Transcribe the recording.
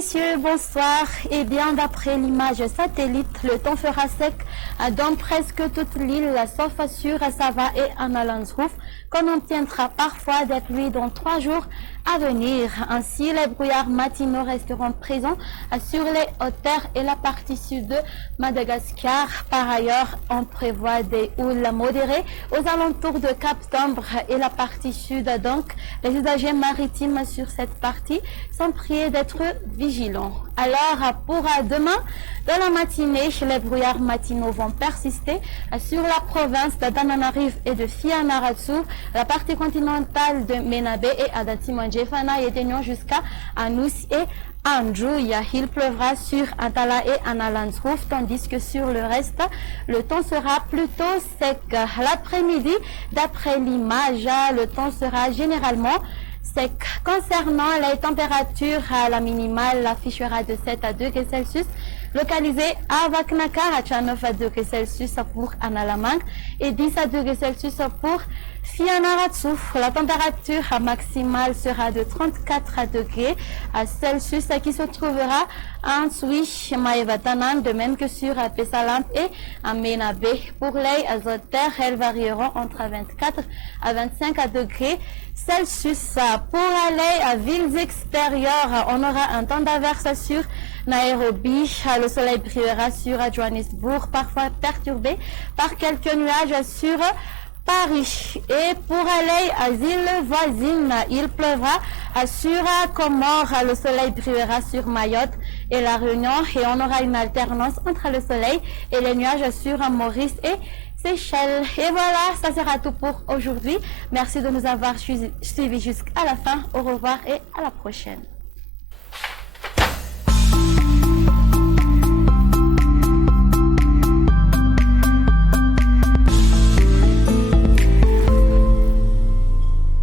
messieurs, bonsoir. Et bien, d'après l'image satellite, le temps fera sec dans presque toute l'île, sauf sur Sava et Analandshoef, qu'on obtiendra parfois des pluies dans 3 jours à venir. Ainsi, les brouillards matinaux resteront présents sur les hauteurs et la partie sud de Madagascar. Par ailleurs, on prévoit des houles modérées aux alentours de Cap d'Ambre et la partie sud. Donc, les usagers maritimes sur cette partie sont priés d'être vigilants. Alors, pour demain, dans la matinée, les brouillards matinaux vont persister sur la province d'Antananarivo et de Fianarantsoa, la partie continentale de Menabe et Adatimandjefana éteignant jusqu'à Anous et Andjouya. Il pleuvra sur Antala et Analandshoef, tandis que sur le reste, le temps sera plutôt sec. L'après-midi, d'après l'image, le temps sera généralement sec. Concernant les températures, la minimale affichera de 7 à 2 degrés Celsius, localisé à Vaknaka, à 9 à 2 degrés Celsius pour Analamang et 10 à 2 degrés Celsius pour Fianarantsoa. La température maximale sera de 34 degrés Celsius qui se trouvera en Swish, Maevatanan, de même que sur Pesaland et à Menabe. Pour les azotères, elles varieront entre 24 à 25 degrés Celsius. Pour aller à villes extérieures, on aura un temps d'averse sur Nairobi. Le soleil brillera sur Johannesburg, parfois perturbé par quelques nuages sur Paris. Et pour aller à îles voisines, il pleuvra sur Comores, le soleil brillera sur Mayotte et La Réunion et on aura une alternance entre le soleil et les nuages sur Maurice et Seychelles. Et voilà, ça sera tout pour aujourd'hui. Merci de nous avoir suivis jusqu'à la fin. Au revoir et à la prochaine.